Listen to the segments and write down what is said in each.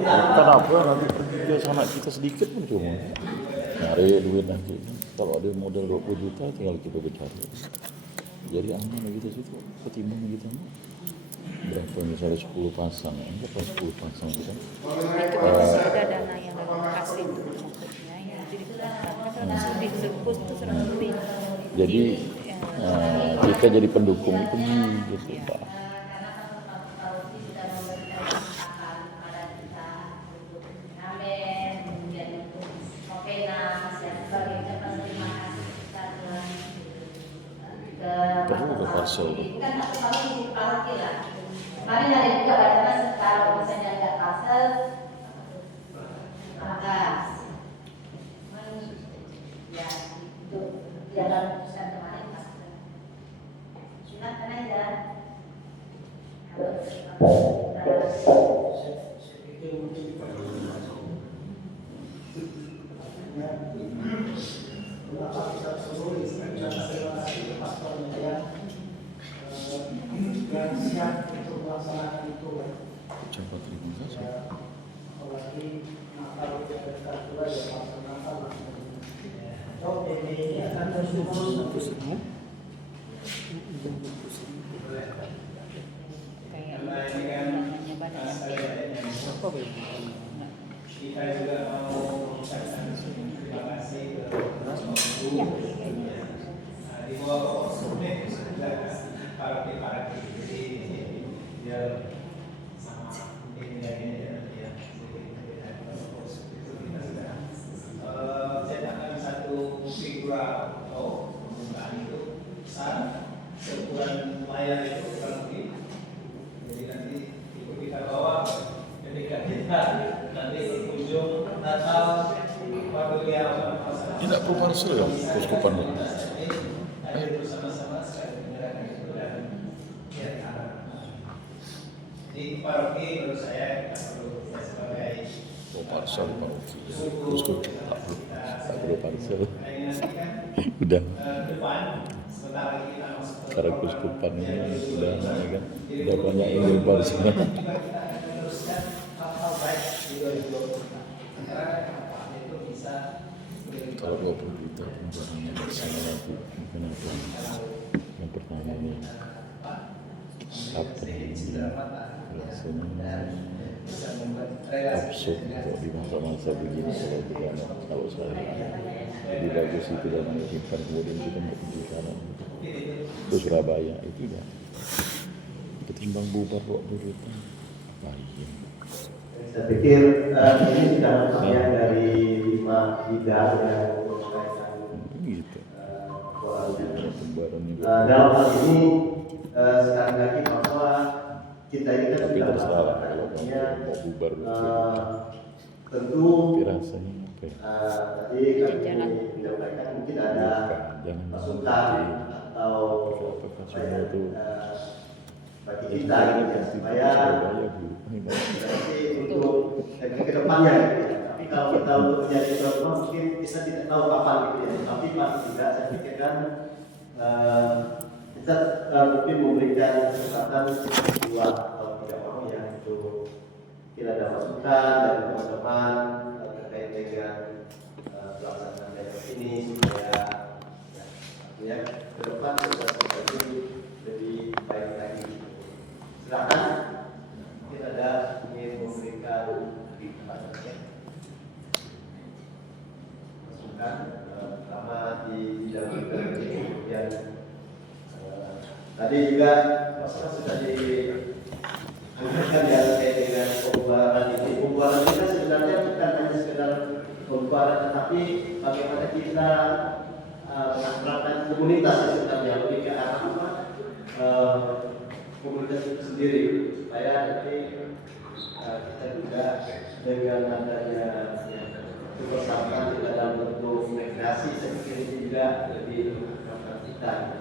Kenapa nanti pergi ke sana kita sedikit pun cuma nyari duit nanti. Kalau ada modal 20 juta tinggal kita bicara. Jadi aman gitu situ ketimbang gitu. Berapa misalnya 10 pasang, enggak pas 10 pasang gitu. Itu masih ada dana yang khas itu maksudnya yang didaftarkan kan lebih sebut itu 100 lebih. Jadi kita jadi pendukung itu gitu Pak. Perlu ke parcel tuh. Kemarin ada juga bacaan kalau misalnya nggak parcel, maka ya itu dalam putusan kemarin parcel. Silakan aja. Coba terima kasih. Kayak dananya banyak Kita juga mau mengucapkan terima kasih ke di bawah para jadi dia sama timnya ini ya kita sudah cetakan satu figura atau pembukaan itu besar seukuran layar itu kurang lebih. Jadi nanti itu kita bawa ketika kita nanti berkunjung Natal Padulia Tidak perlu parcel ya, keuskupan ya. bersama-sama sekali menyerahkan itu dan di paroki menurut saya kita perlu sebagai Parcel paroki. Keuskupan tak perlu parcel. Udah. depan sebentar lagi kita masuk ke Karena keuskupan ini sudah ya kan, sudah banyak yang berparcel. meneruskan hal-hal baik di 2020 karena kampanye itu bisa Kalau 20 juta barangnya bersama itu mungkin apa? Yang pertama ini apa namanya? Rasanya absurd kok di masa-masa begini kalau saya lebih bagus itu dan menyimpan kemudian kita mau pergi sana ke Surabaya itu ya ketimbang bubar kok berutan apa iya. Saya pikir ini sudah bagian dari 5 bidang yang berkaitan Gitu. dalam hal ini sekali lagi bahwa kita ini kan Tapi sudah terserah kalau artinya mau bubar tentu tapi rasanya apa ya? tadi kami menyampaikan mungkin ada Jangan masukan atau apakah semua itu bagi kita gitu ya, supaya nanti untuk ke depannya gitu ya. Tapi kalau kita untuk menjadi tuan rumah mungkin bisa tidak tahu kapan gitu ya. Tapi paling tidak saya pikirkan kita mungkin memberikan kesempatan 2 atau 3 orang yang itu tidak ada masukan dari teman-teman terkait dengan pelaksanaan dialog ini supaya ya ke depan kita lebih baik lagi. Silakan mungkin ada ingin memberikan masukan pertama di bidang ini kemudian tadi juga masalah sudah dianggarkan ya terkait dengan pembubaran ini. Pembubaran kita sebenarnya bukan hanya sekedar pembubaran, tetapi bagaimana kita menerapkan komunitas sebenarnya lebih ke arah apa komunitas itu sendiri supaya nanti kita juga dengan adanya kebersamaan kita dalam bentuk rekreasi saya pikir ini juga lebih memperhatikan kita.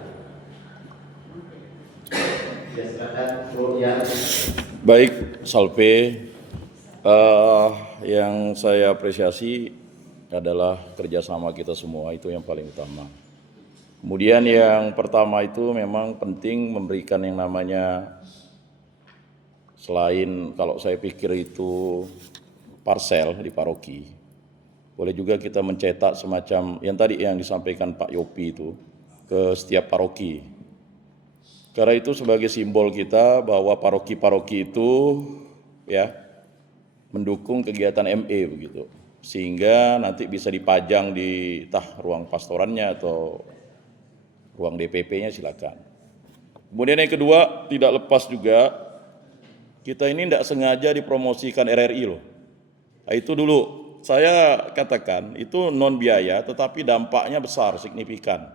Ya silakan yang Baik, Salpe, yang saya apresiasi adalah kerjasama kita semua, itu yang paling utama. Kemudian yang pertama itu memang penting memberikan yang namanya, selain kalau saya pikir itu parsel di paroki. Boleh juga kita mencetak semacam yang tadi yang disampaikan Pak Yopi itu ke setiap paroki. Karena itu sebagai simbol kita bahwa paroki-paroki itu ya mendukung kegiatan ME begitu. Sehingga nanti bisa dipajang di ruang pastorannya atau ruang DPP-nya silakan. Kemudian yang kedua, tidak lepas juga kita ini tidak sengaja dipromosikan RRI loh. Nah, itu dulu saya katakan itu non biaya tetapi dampaknya besar, signifikan.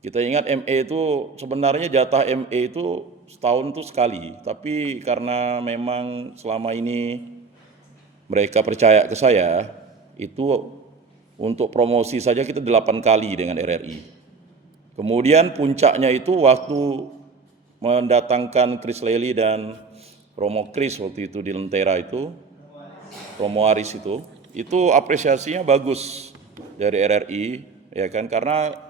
Kita ingat ME itu sebenarnya jatah ME itu setahun itu sekali, tapi karena memang selama ini mereka percaya ke saya, itu untuk promosi saja kita 8 kali dengan RRI. Kemudian puncaknya itu waktu mendatangkan Chris Lely dan Romo Chris waktu itu di Lentera itu, Romo Aris itu apresiasinya bagus dari RRI, ya kan, karena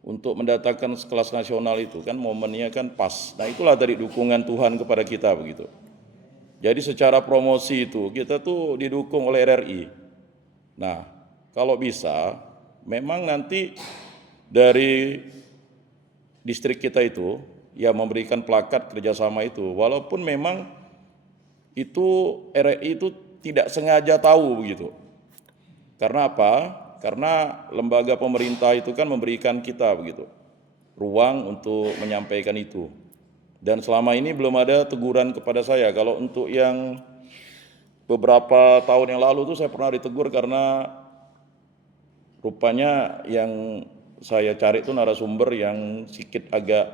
untuk mendatangkan kelas nasional itu kan momennya kan pas. Nah itulah dari dukungan Tuhan kepada kita begitu. Jadi secara promosi itu kita tuh didukung oleh RRI. Nah kalau bisa memang nanti dari distrik kita itu ya memberikan plakat kerjasama itu. Walaupun memang itu RRI itu tidak sengaja tahu begitu. Karena apa? Karena lembaga pemerintah itu kan memberikan kita begitu ruang untuk menyampaikan itu. Dan selama ini belum ada teguran kepada saya. Kalau untuk yang beberapa tahun yang lalu tuh saya pernah ditegur karena rupanya yang saya cari itu narasumber yang sedikit agak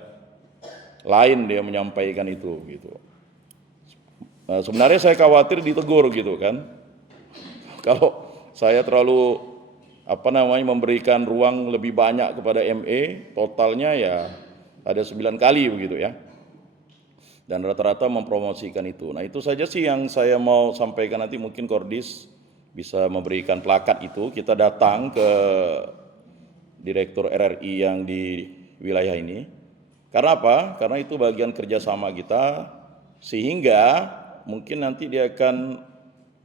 lain dia menyampaikan itu gitu. Nah, sebenarnya saya khawatir ditegur gitu kan. Kalau saya terlalu memberikan ruang lebih banyak kepada ME, totalnya ya ada 9 kali begitu ya. Dan rata-rata mempromosikan itu. Nah itu saja sih yang saya mau sampaikan, nanti mungkin Kordis bisa memberikan plakat itu. Kita datang ke Direktur RRI yang di wilayah ini. Karena apa? Karena itu bagian kerjasama kita, sehingga mungkin nanti dia akan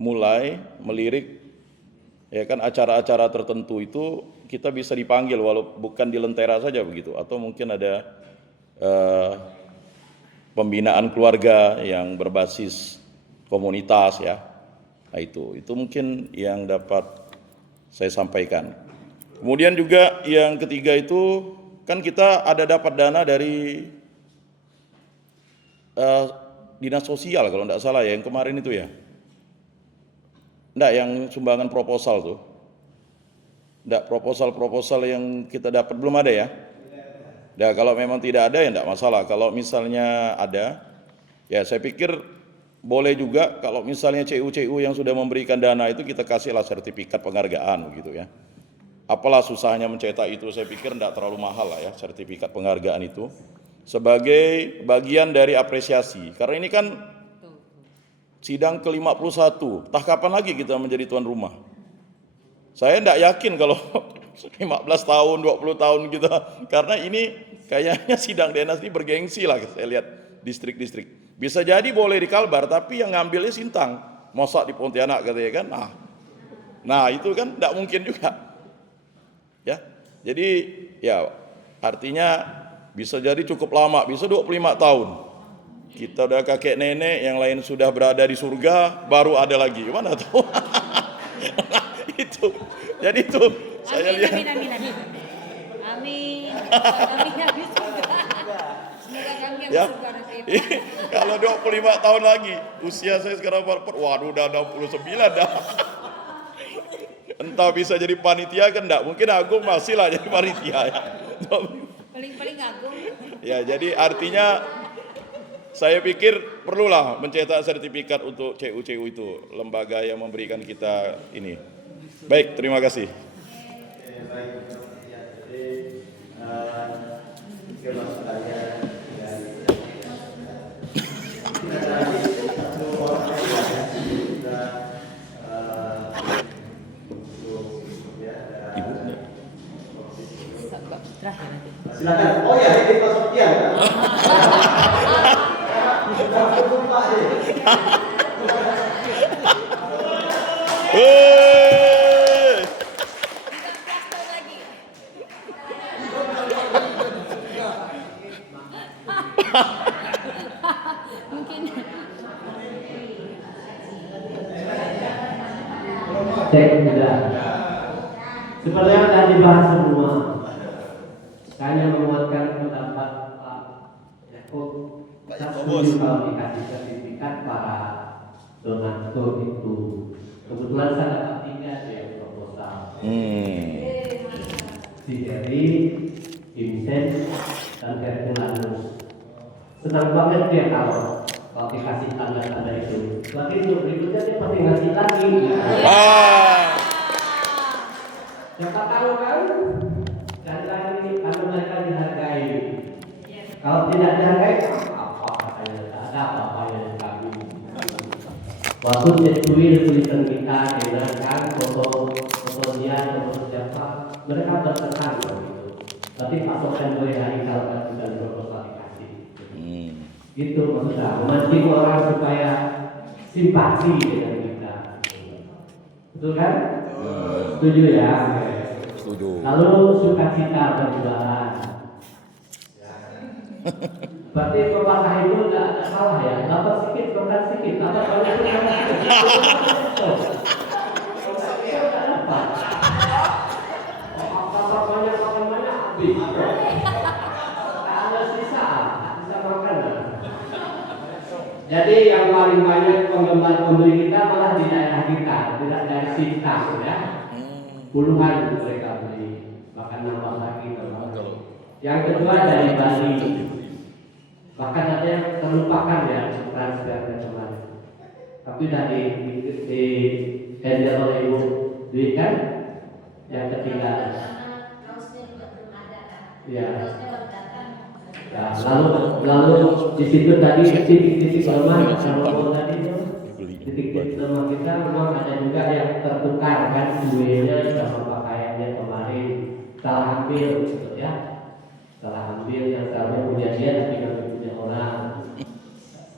mulai melirik ya kan acara-acara tertentu itu kita bisa dipanggil walau bukan di Lentera saja begitu, atau mungkin ada pembinaan keluarga yang berbasis komunitas ya. Nah itu mungkin yang dapat saya sampaikan. Kemudian juga yang ketiga itu kan kita ada dapat dana dari dinas sosial kalau tidak salah ya, yang kemarin itu ya. Enggak, yang sumbangan proposal tuh. Enggak, proposal yang kita dapat belum ada ya. Nah, kalau memang tidak ada ya enggak masalah. Kalau misalnya ada, ya saya pikir boleh juga kalau misalnya CU-CU yang sudah memberikan dana itu kita kasihlah sertifikat penghargaan begitu ya. Apalah susahnya mencetak itu, saya pikir enggak terlalu mahal lah ya sertifikat penghargaan itu. Sebagai bagian dari apresiasi. Karena ini kan sidang ke-51, entah kapan lagi kita menjadi tuan rumah. Saya tidak yakin kalau 15 tahun, 20 tahun kita, karena ini kayaknya sidang DNAS ini bergengsi lah saya lihat distrik-distrik. Bisa jadi boleh di Kalbar, tapi yang ngambilnya Sintang, masa di Pontianak katanya kan, nah itu kan tidak mungkin juga. Ya, jadi ya artinya bisa jadi cukup lama, bisa 25 tahun. Kita udah kakek nenek, yang lain sudah berada di surga, baru ada lagi. Mana tahu? Itu. Jadi itu saya lihat. Amin. Amin di surga. Semoga kami yang Ya. surga nanti. Kalau 25 tahun lagi, usia saya sekarang waduh udah 69 dah. Entah bisa jadi panitia kan enggak? Mungkin Agung masih lah jadi panitia ya. Paling Agung. Ya, jadi artinya saya pikir perlulah mencetak sertifikat untuk CU-CU itu, lembaga yang memberikan kita ini. Baik, terima kasih. Ibu, Terakhir nanti. Silakan. Oh ya, ini Pak Sofian. Lupa deh. Hei! Mungkin Cek sudah. Sebenarnya sudah dibahas semua. Saya hanya menguatkan pendapat Pak Yakub. Saya setuju kalau dikasih sertifikat para donatur itu. Kebetulan saya dapat 3 dia proposal. Si Heri, Vincent, dan Herculanus. Senang banget dia kalau dikasih tanda-tanda itu. Lagi untuk berikutnya dia pasti ngasih lagi. Siapa tahu kan? Jangan ini kalau mereka dihargai. Kalau tidak dihargai, apa katanya? Tak ada apa-apa yang kami. Waktu setuil tulisan kita dengan kan foto dia, foto siapa, mereka tertekan begitu. Tapi Pak Sofian boleh hari kalau sudah proposal dikasih. Itu maksudnya memancing orang supaya simpati dengan kita. Betul kan? Setuju ya? Setuju. Lalu sukacita berjualan. Berarti pepatah itu tidak ada salah ya. Dapat sedikit, makan sedikit. Dapat banyak, makan sedikit. Tidak dapat. Dapat banyak, makan banyak, habis. Tak ada sisa makan. Jadi yang paling banyak penggemar pembeli kita malah di daerah kita, tidak dari Sintang ya. Puluhan mereka beli, bahkan nambah lagi teman. Yang kedua dari Bali, bahkan ada yang terlupakan ya transfer ke kemarin. Tapi dari di handle oleh Ibu Dwi kan. Yang ketiga, ya. Ya, lalu di situ tadi titik-titik lemah kalau tadi itu titik-titik lemah kita memang ada juga yang tertukar kan duenya sama pakaiannya kemarin salah ambil gitu ya, salah ambil yang seharusnya punya dia tapi nggak punya orang.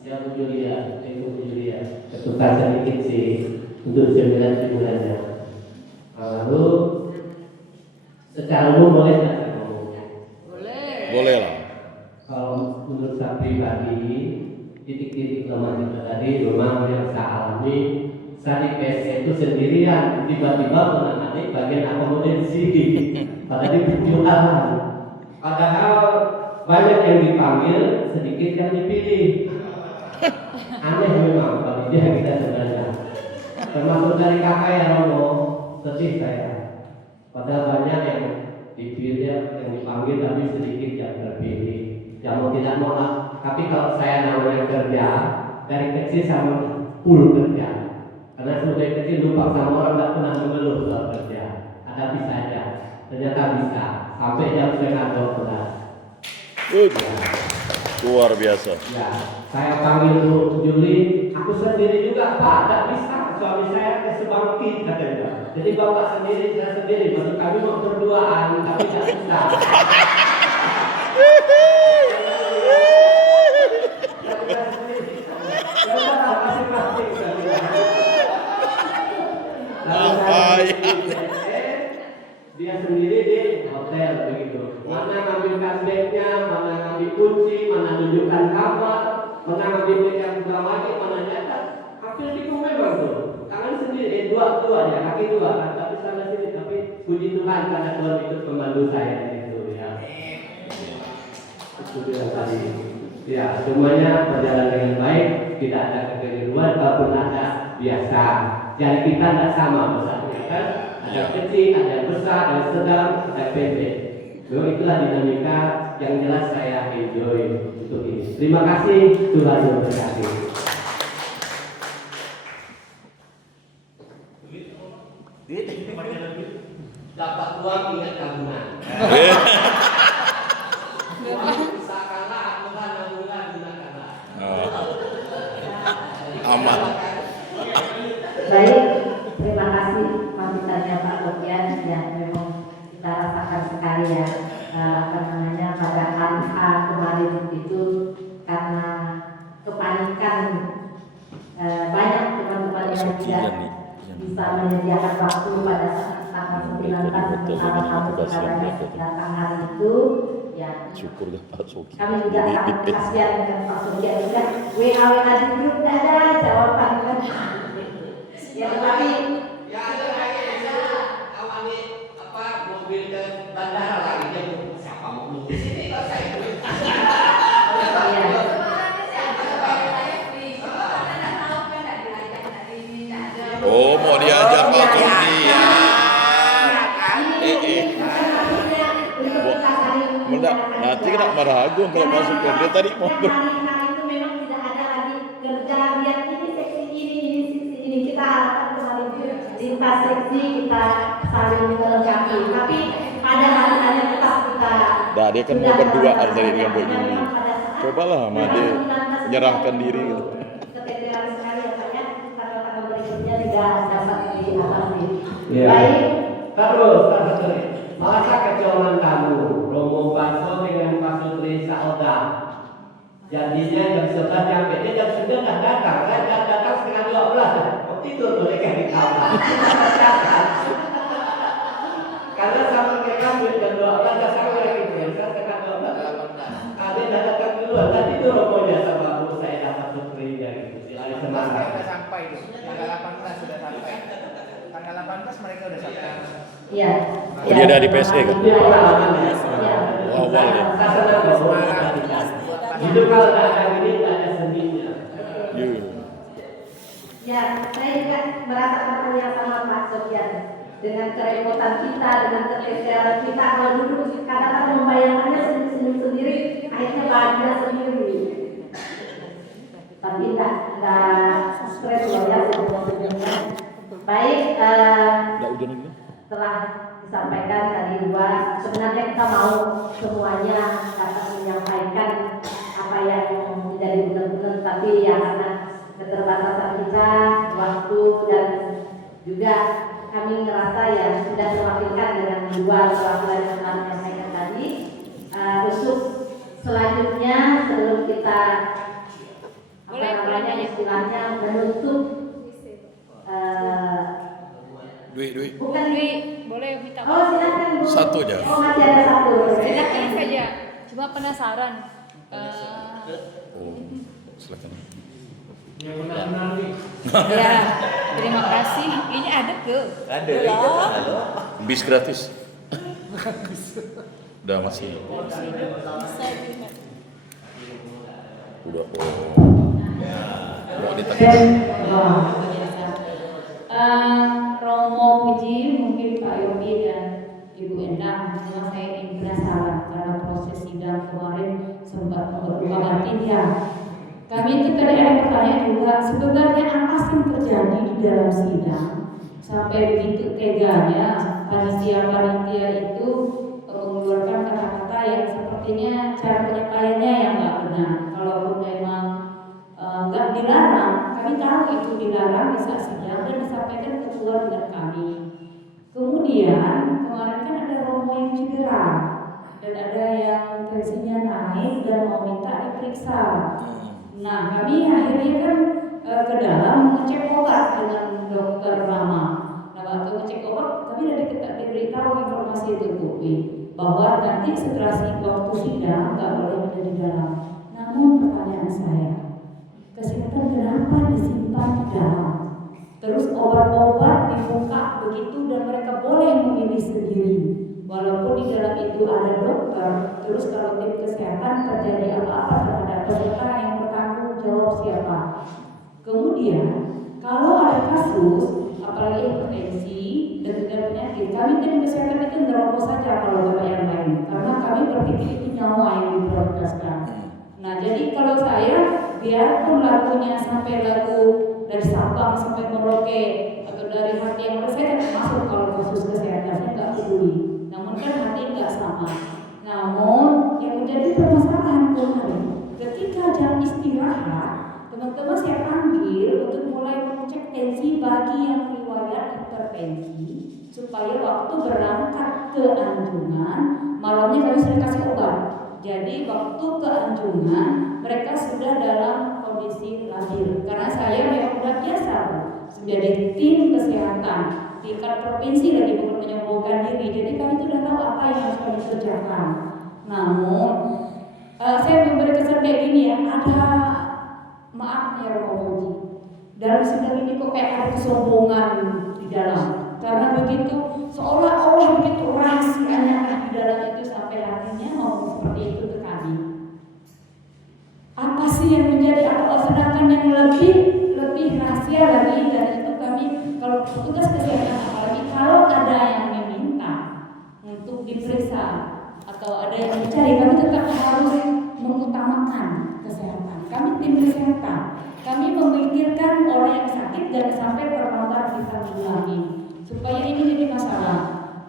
Yang punya dia itu punya dia tertukar sedikit sih untuk 9 bulannya. Lalu secara umum boleh nggak saya ngomongnya? Boleh lah. Kalau menurut saya pribadi, titik-titik lemah kita tadi memang yang saya alami. Saya di PC itu sendirian, tiba-tiba menangani bagian akomodasi, padahal di penjualan. Padahal banyak yang dipanggil, sedikit yang dipilih. Aneh memang kalau dia kita sebenarnya. Termasuk dari kakak ya Romo, sedih saya. Padahal banyak yang dipilih, yang dipanggil tapi sedikit yang terpilih. Yang mau tidak mau, tapi kalau saya namanya kerja dari kecil sama full kerja, karena sebagai kecil lupa sama orang tidak pernah mengeluh soal kerja, ada bisa aja, ternyata bisa sampai jam 11:30. Ya. Luar biasa. Ya, saya panggil Bu Juli, aku sendiri juga Pak, tidak bisa, suami saya kesebangkit katanya. Jadi bapak sendiri, saya sendiri, baru kami mau berduaan, tapi tidak bisa. Dia sendiri di hotel begitu. Mana ngambilkan bagnya, mana ngambil kunci, mana tunjukkan kamar, mana ngambil bag yang kurang lagi, mana nyatat. Hampir itu memang tuh. Tangan sendiri, dua ya, kaki dua. Tapi sana sini, tapi puji Tuhan karena Tuhan ikut membantu saya itu ya. Itu dia tadi. Ya, semuanya berjalan dengan baik, tidak ada kekeliruan, kalaupun ada biasa. Jari kita tidak sama besarnya kan? Ada kecil, ada besar, ada sedang, ada pendek. Itulah dinamika yang jelas saya enjoy untuk ini. Terima kasih, Tuhan memberkati. Dapat uang ingat tabungan. Usahakanlah, tabungan gunakanlah. Aman. Baik, terima kasih pamitannya Pak Sofian yang memang kita rasakan sekali ya pada hari A kemarin itu karena kepanikan banyak teman-teman yang tidak bisa menyediakan waktu pada saat tanggal 19 kalau kamu katanya datang hari itu ya. Syukur ya Pak Soki. Kami juga akan kasihan dengan Pak Sofian juga. WA di grup tidak ada jawaban kan. Ya tetapi Ya ada lagi awal apa mobil ke bandara lagi dia siapa mau di sini kalau saya Oh, mau diajak Pak Soki ya. Mendak, nanti kena marah Agung kalau masuk ke dia tadi mau. Hari-hari itu memang tidak ada lagi kerja lihat ini seksi ini kita harapkan kemarin lintas seksi kita saling melengkapi. Tapi pada hari-hari tetap kita. Dah dia kan mau berduaan tadi dengan Bu Yuli. Cobalah Made menyerahkan diri gitu. Keteteran sekali ya Pak ya. Tanggal-tanggal berikutnya tidak dapat diatasi. Ya. Baik. Terus, masa kecolongan kamu, Romo Banso dengan Pak Sutri Saoda. Janjinya jam 11 sampai dia jam 9 dah datang. Saya datang setengah 12. Oh tidur tuh mereka di kamar. Karena sama mereka jam 12 dah sama lagi biasa setengah 12. Ada datang duluan. Tadi itu romonya sama Bu saya dapat Sutri gitu. Di hari Semarang. Sudah sampai itu. Tanggal 18 sudah sampai. Tanggal 18 mereka sudah sampai. Iya. Oh, dia ada di PSE kan? Iya. Oh, awal ya. Hidup kalau tak ada ini tak ada seninya. Ya, saya juga merasakan hal yang sama Pak Sofian. Dengan kerepotan kita, dengan keteteran kita, kalau dulu kadang-kadang membayangkannya senyum-senyum sendiri, akhirnya bahagia sendiri. Tapi enggak stres loh ya senyum-senyumnya. Baik, telah disampaikan tadi dua. Sebenarnya kita mau semuanya dapat menyampaikan apa yang menjadi benar-benar, tapi ya karena keterbatasan kita, waktu dan juga kami ngerasa ya sudah terwakilkan dengan dua perwakilan yang telah menyampaikan tadi. Untuk selanjutnya sebelum kita istilahnya menutup Duit. Bukan duit, boleh minta. Oh silakan Bu. Satu aja. Oh masih ada satu. Silakan saja. Cuma penasaran. Oh, silakan. Yang benar-benar nih. Ya, terima kasih. Ini ada ke? Ada. Bis gratis. Udah masih. Udah. Mau ditanya. Romo Puji, mungkin Pak Yogi dan Ibu Endang, cuma saya ingin penasaran karena proses sidang kemarin sempat berubah batin ya. Kami itu tadi ada pertanyaan juga, sebenarnya apa sih yang terjadi di dalam sidang sampai begitu teganya panitia itu mengeluarkan kata-kata yang sepertinya cara penyampaiannya yang nggak benar. Kalaupun memang nggak dilarang, kami tahu itu dilarang di saat sidang dan disampaikan keluar dengan kami. Kemudian kemarin kan ada romo yang cedera dan ada yang tensinya naik dan mau minta diperiksa. Nah kami akhirnya kan ke dalam mengecek obat dengan dokter Rama. Nah waktu ngecek obat kami diberitahu informasi itu bahwa nanti setelah waktu sidang nggak boleh ada di dalam. Namun pertanyaan saya, kesehatan kenapa disimpan di dalam? Terus obat-obat dibuka begitu dan mereka boleh memilih sendiri. Walaupun di dalam itu ada dokter, terus kalau tim kesehatan terjadi apa-apa terhadap peserta yang bertanggung jawab siapa? Kemudian kalau ada kasus, apalagi hipertensi dan penyakit, kami tim kesehatan itu nerobos saja kalau ada yang lain, karena kami berpikir itu nyawa yang diprioritaskan. Nah jadi kalau saya biarpun lagunya sampai lagu dari Sabang sampai Merauke atau dari hati yang saya tidak masuk kalau khusus kesehatan, saya nggak peduli. Namun kan hati nggak sama. Namun yang menjadi permasalahan kemarin, ketika jam istirahat, teman-teman saya panggil untuk mulai mengecek tensi bagi yang riwayat hipertensi supaya waktu berangkat ke Anjungan malamnya kami sudah kasih obat. Jadi waktu ke Anjungan mereka sudah dalam kondisi labil. Karena saya memang udah biasa sudah di tim kesehatan tingkat provinsi lagi bukan menyombongkan diri. Jadi kami sudah tahu apa yang harus kami kerjakan. Namun saya memberi kesan kayak gini ya, ada maaf ya Romo, dalam sidang ini kok kayak ada kesombongan di dalam. Karena begitu seolah-olah begitu rahasianya di dalam itu sampai hatinya ngomong seperti itu ke kami. Apa sih yang menjadi apa? Sedangkan yang lebih rahasia lagi dan itu kami kalau petugas kesehatan apalagi kalau ada yang meminta untuk diperiksa atau ada yang mencari, kami tetap harus mengutamakan kesehatan. Kami tim kesehatan, kami memikirkan orang yang sakit dan sampai terpapar vitamin ini supaya ini jadi masalah.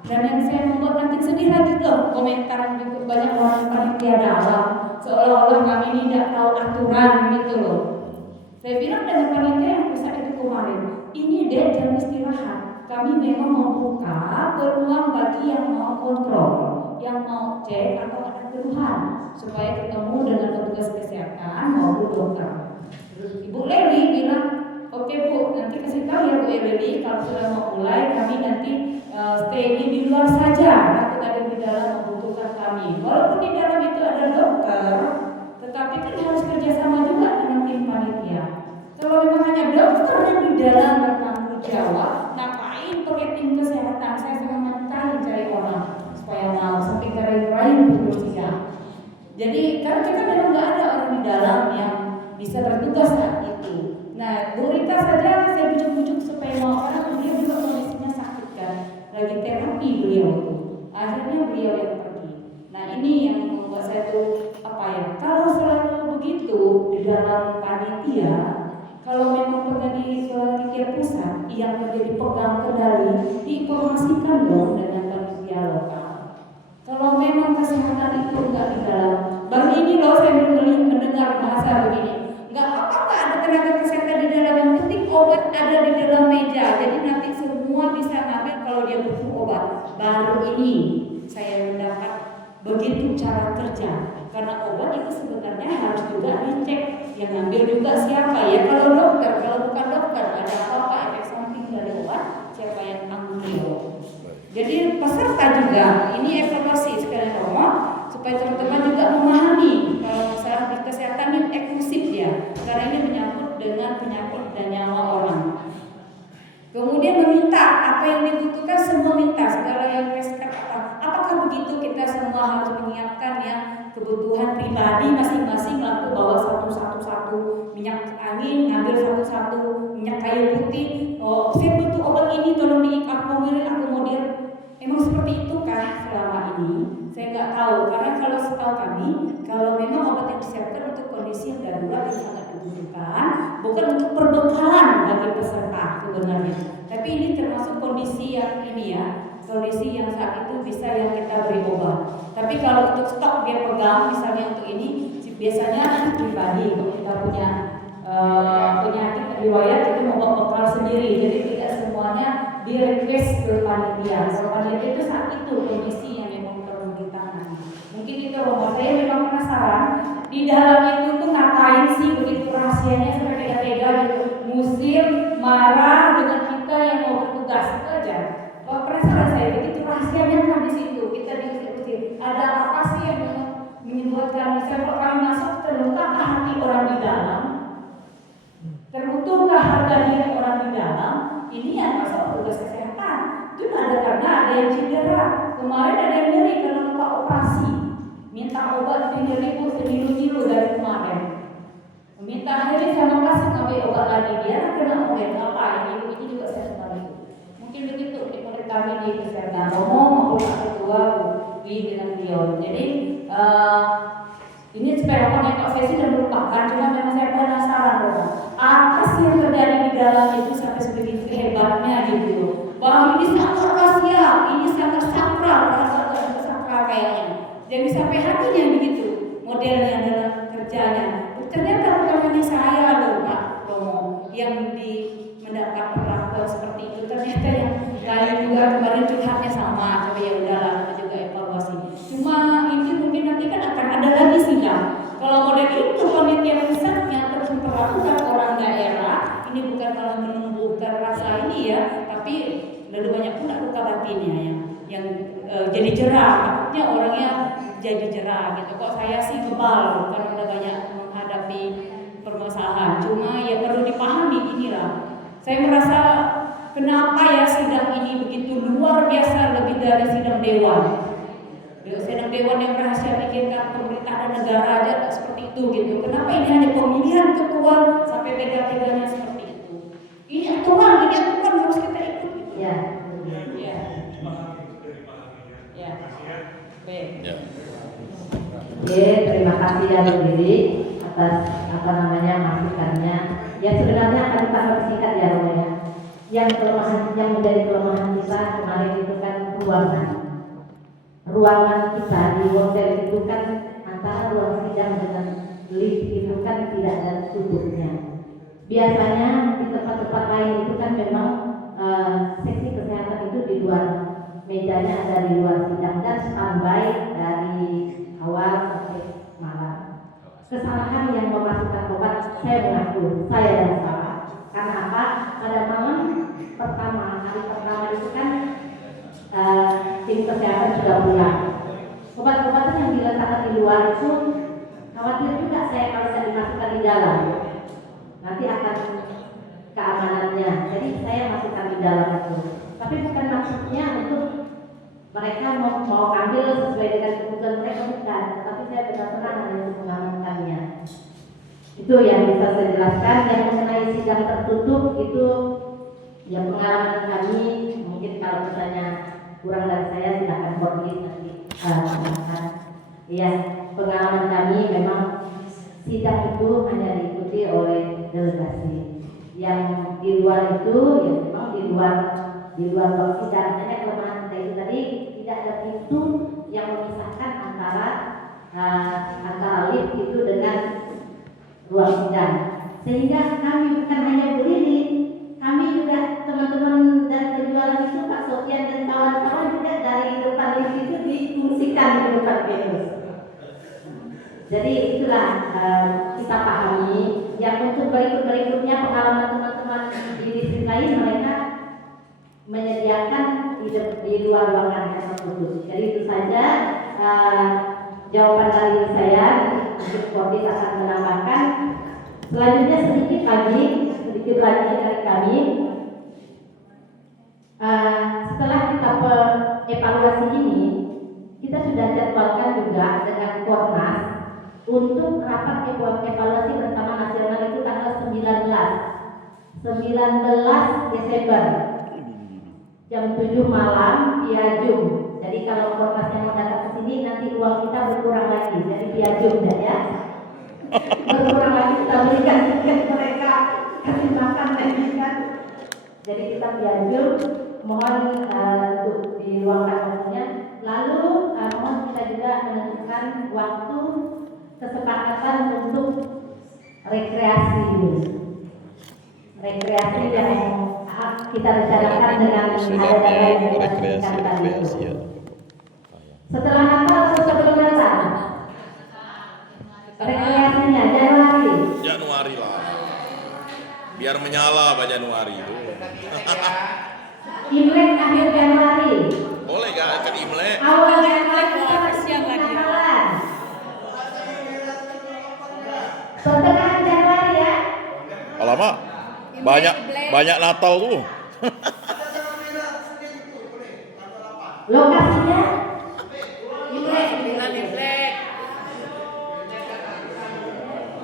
Dan yang saya membuat nanti sedih lagi loh komentar juga banyak orang panitia dalam seolah-olah kami ini tidak tahu aturan gitu loh. Saya bilang dengan panitia yang pusat itu kemarin, ini deh jam istirahat. Kami memang membuka peluang bagi yang mau kontrol, yang mau cek atau ada keluhan supaya ketemu dengan petugas kesehatan maupun dokter. Terus Ibu Leli bilang, oke Bu, nanti kasih tahu ya Bu Leli kalau sudah mau mulai kami nanti stay di luar saja, takut ada di dalam membutuhkan kami. Walaupun di dalam itu ada dokter, tetapi kan harus kerjasama juga dengan tim panitia. Kalau memang hanya dokter yang di dalam bertanggung jawab, ngapain pakai tim kesehatan? Saya sangat cari orang supaya mau sampai kering-kering berusia. Jadi karena kita memang nggak ada orang di dalam yang bisa bertugas saat itu. Nah, Bu Rita saja saya bujuk-bujuk supaya mau, karena beliau juga kondisinya sakit kan, lagi terapi beliau itu. Akhirnya beliau yang pergi. Nah ini yang membuat saya tuh apa ya? Kalau selalu begitu di dalam panitia, kalau memang pegawai panitia pusat yang menjadi pegang kendali, diinformasikan dong dengan panitia lokal. Kalau memang kesehatan itu enggak di dalam, baru ini loh saya mendengar bahasa begini. Enggak apa-apa ada tenaga kesehatan di dalam, yang penting obat ada di dalam meja. Jadi nanti semua bisa ngambil kalau dia butuh obat. Baru ini saya mendapat begitu cara kerja. Karena obat itu sebenarnya harus juga dicek. Yang ngambil juga siapa ya? Kalau dokter, kalau bukan dokter ada apa-apa efek samping dari obat, siapa yang ambil? Jadi peserta juga ini evaluasi sekalian Romo supaya teman-teman juga memahami kalau masalah di kesehatan ini eksklusif ya, karena ini menyangkut dengan penyakit dan nyawa orang. Kemudian meminta apa yang dibutuhkan, semua minta segala yang preskrip apa. Apakah begitu kita semua harus menyiapkan ya kebutuhan pribadi masing-masing, lalu bawa satu-satu minyak angin, ngambil satu-satu minyak kayu putih. Oh, saya butuh obat ini, tolong diakomodir. Emang seperti itu kan selama ini? Saya nggak tahu, karena kalau setahu kami, kalau memang obat yang disiapkan untuk kondisi yang darurat yang sangat dibutuhkan, bukan untuk perbekalan bagi peserta sebenarnya. Tapi ini termasuk kondisi yang ini ya, kondisi yang saat itu bisa yang kita beri obat. Tapi kalau untuk stok dia pegang, misalnya untuk ini, biasanya pribadi kalau kita punya penyakit riwayat itu mau bekal sendiri, jadi tidak semuanya di request ke panitia. Kalau panitia itu saat itu kondisi yang memang perlu ditangani. Mungkin itu Romo, saya memang penasaran di dalam itu tuh ngapain sih begitu rahasianya sampai tega-tega gitu, musir, marah dengan kita yang mau bertugas itu aja. Kalau penasaran saya begitu rahasianya kan di situ kita diusir. Ada apa sih yang menyebabkan misalnya kalau kami masuk terlukakah hati orang di dalam? Terbutuhkah harga diri orang di dalam? Ini yang masuk petugas kesehatan. Itu ada karena ada yang cedera. Kemarin ada yang nyeri karena luka operasi. Minta obat nyeri senilu-nilu dari kemarin. Minta nyeri sama kasih ngambil obat lagi, dia kena oleh apa ini juga saya kenal itu. Mungkin begitu di kami di kesehatan Romo maupun Pak Ketua dengan beliau. Jadi ini supaya kalau saya sih sudah melupakan, cuma memang saya penasaran Romo. Apa sih yang terjadi di dalam itu sampai sebegitu hebatnya gitu? Bahwa ini sangat rahasia, ini sangat sakral, kayaknya. Jadi sampai hatinya begitu modelnya dalam kerjanya. Ternyata bukan hanya saya loh Pak Romo yang mendapat perlakuan seperti itu. Ternyata yang lain juga kemarin curhatnya sama, tapi ya udahlah kita juga evaluasi. Cuma ini mungkin nanti kan akan ada lagi sidang. Kalau model itu panitia pusatnya terus memperlakukan orang daerah, ini bukan malah menumbuhkan tadi ya, tapi lalu banyak pula luka batinnya yang jadi jerah. Takutnya orangnya jadi jerah gitu. Kok saya sih kebal karena udah banyak menghadapi permasalahan. Cuma ya perlu dipahami inilah. Saya merasa kenapa ya sidang ini begitu luar biasa, lebih dari sidang dewan. Sidang dewan yang berhasil bikinkan pemerintah dan negara aja tak seperti itu gitu. Kenapa ini hanya pemilihan ketua sampai beda-bedanya seperti itu? Ini aturan harus kita ikut. Gitu. Ya. Ya. Ya. Baik. Ya. Oke, terima kasih yang berdiri atas masukannya. Ya sebenarnya akan kita bersingkat ya Romo ya. Yang menjadi kelemahan kita kemarin itu kan ruangan kita di hotel itu kan antara ruang sidang dengan lift itu kan tidak ada tutupnya. Biasanya di tempat-tempat lain itu kan memang seksi kesehatan itu di luar mejanya, ada di luar sidang dan standby dari awal sampai malam. Kesalahan yang memasukkan obat, saya mengaku saya yang salah. Karena apa? Pada malam hari pertama itu kan tim kesehatan sudah pulang. Obat-obatan yang diletakkan di luar itu khawatir juga saya kalau saya dimasukkan di dalam, nanti akan keamanannya. Jadi saya masukkan di dalam itu. Tapi bukan maksudnya untuk mereka mau ambil sesuai dengan kebutuhan mereka, bukan. Tapi saya benar-benar hanya untuk mengamankannya. Itu yang bisa saya jelaskan. Yang mengenai sidang tertutup itu ya pengalaman kami, mungkin kalau misalnya kurang dari saya silakan koordinasi nanti. Ya, pengalaman kami memang sidang itu hanya diikuti oleh delegasi. Yang di luar itu ya memang di luar ruang sidang. Hanya kelemahan kita itu tadi tidak ada pintu yang memisahkan antara lift itu dengan ruang sidang. Sehingga kami bukan hanya berdiri, kami juga teman-teman dari penjualan itu Pak Sofian dan kawan-kawan juga dari depan lift itu difungsikan di depan pintu. Jadi itulah kita pahami. Yang untuk berikutnya pengalaman teman-teman di distrik lain, mereka menyediakan di luar ruangan yang tertutup. Jadi itu saja jawaban dari saya. Mungkin Kodis akan menambahkan. Selanjutnya sedikit lagi dari kami. Setelah kita evaluasi ini, kita sudah jadwalkan juga dengan Kornas untuk rapat evaluasi bersama nasional itu tanggal 19 Desember jam 7 malam via Zoom. Jadi kalau Kornasnya mau datang ke sini nanti uang kita berkurang lagi. Jadi via Zoom ya. Berkurang lagi kita berikan tiket mereka kasih makan lagi kan. Jadi kita via Zoom. Mohon untuk diluangkan waktunya. Lalu mohon kita juga menentukan waktu kesepakatan untuk rekreasi yang kita rencanakan dengan ada yang rekreasi ya. Setelah Natal atau sebelum Natal? Rekreasinya Januari lah. Biar menyala Pak Januari itu. Imlek akhir Januari. Boleh gak kan Imlek? Awal Januari kita siang lagi. Pertengahan Januari ya. Alamak, banyak Natal tuh. Lokasinya Imlek.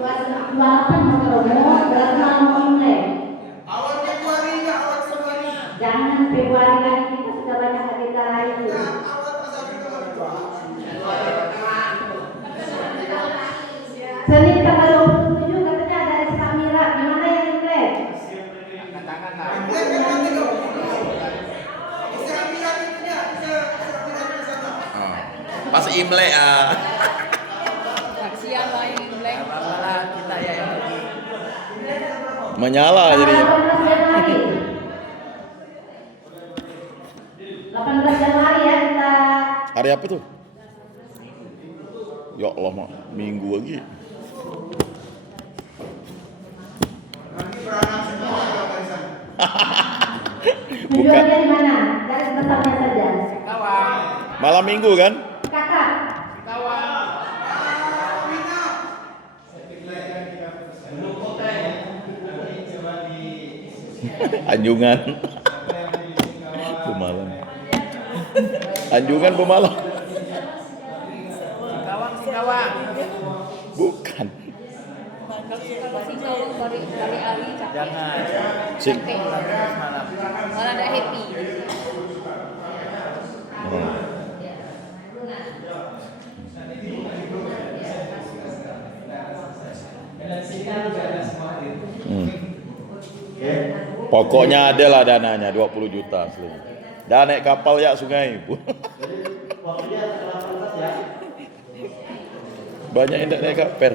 28 berarti mau Imlek. Awal Februari ya, awal Februari. Jangan Februari lagi, kita sudah banyak agenda lain. Senin tanggal 27 katanya ada Istamira. Gimana yang Imlek? Pas Imlek Siang lain Imlek. Kita ya yang pergi. menyala jadinya. 18 Januari. 18 Januari ya kita. Hari apa tuh? Ya Allah, mak. Minggu lagi. Nanti beranak semua ada di sana. Tujuannya di mana? Dari pertama saja. Malam minggu kan? Kakak. Anjungan. Pemalang. Anjungan Pemalang. Singkawang. Bukan. Kalau Singkawang balik hari Jangan. Sing. Malam. malah ada happy. Oh. Pokoknya adalah dananya 20 juta asli. Dan naik kapal ya sungai. Waktunya setelah tuntas ya. Banyak yang naik kapal.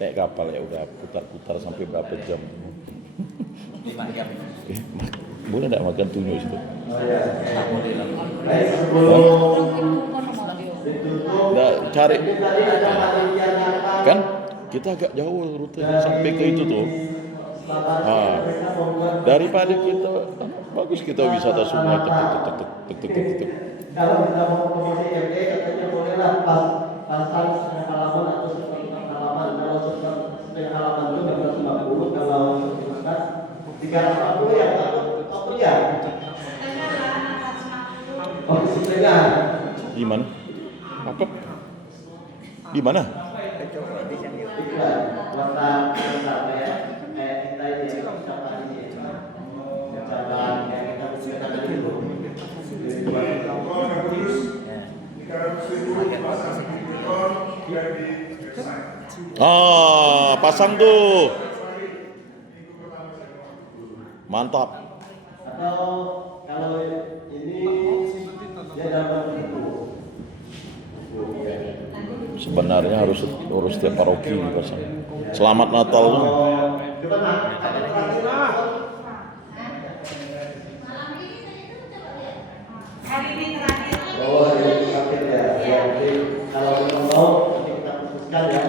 Naik kapal ya udah putar-putar sampai berapa jam. 5 jam. Boleh enggak makan tunjuk situ? Baik, sebelum Nggak cari. tadi ada dinyatakan Kan kita agak jauh rutenya sampai ke itu tuh. Daripada kita bagus kita wisata sungai tek. kalau kita mau komisi MD katanya bolehlah pasang setengah halaman atau setengah halaman. Kalau setengah halaman itu 250, kalau masyarakat 350 ya apa ya? Oh, setengah. Di mana? Apa? Di mana? Iklan warna kayak kita ini ucapan ini ucapan yang kita ucapkan dulu. Pasang tuh. Mantap. Atau kalau ini dia dapat buku. Sebenarnya harus setiap paroki dipasang. Selamat Natal. Coba nak, ada terakhir lah. Oh, ini terakhir ya. Jadi kalau mau nanti kita khususkan ya.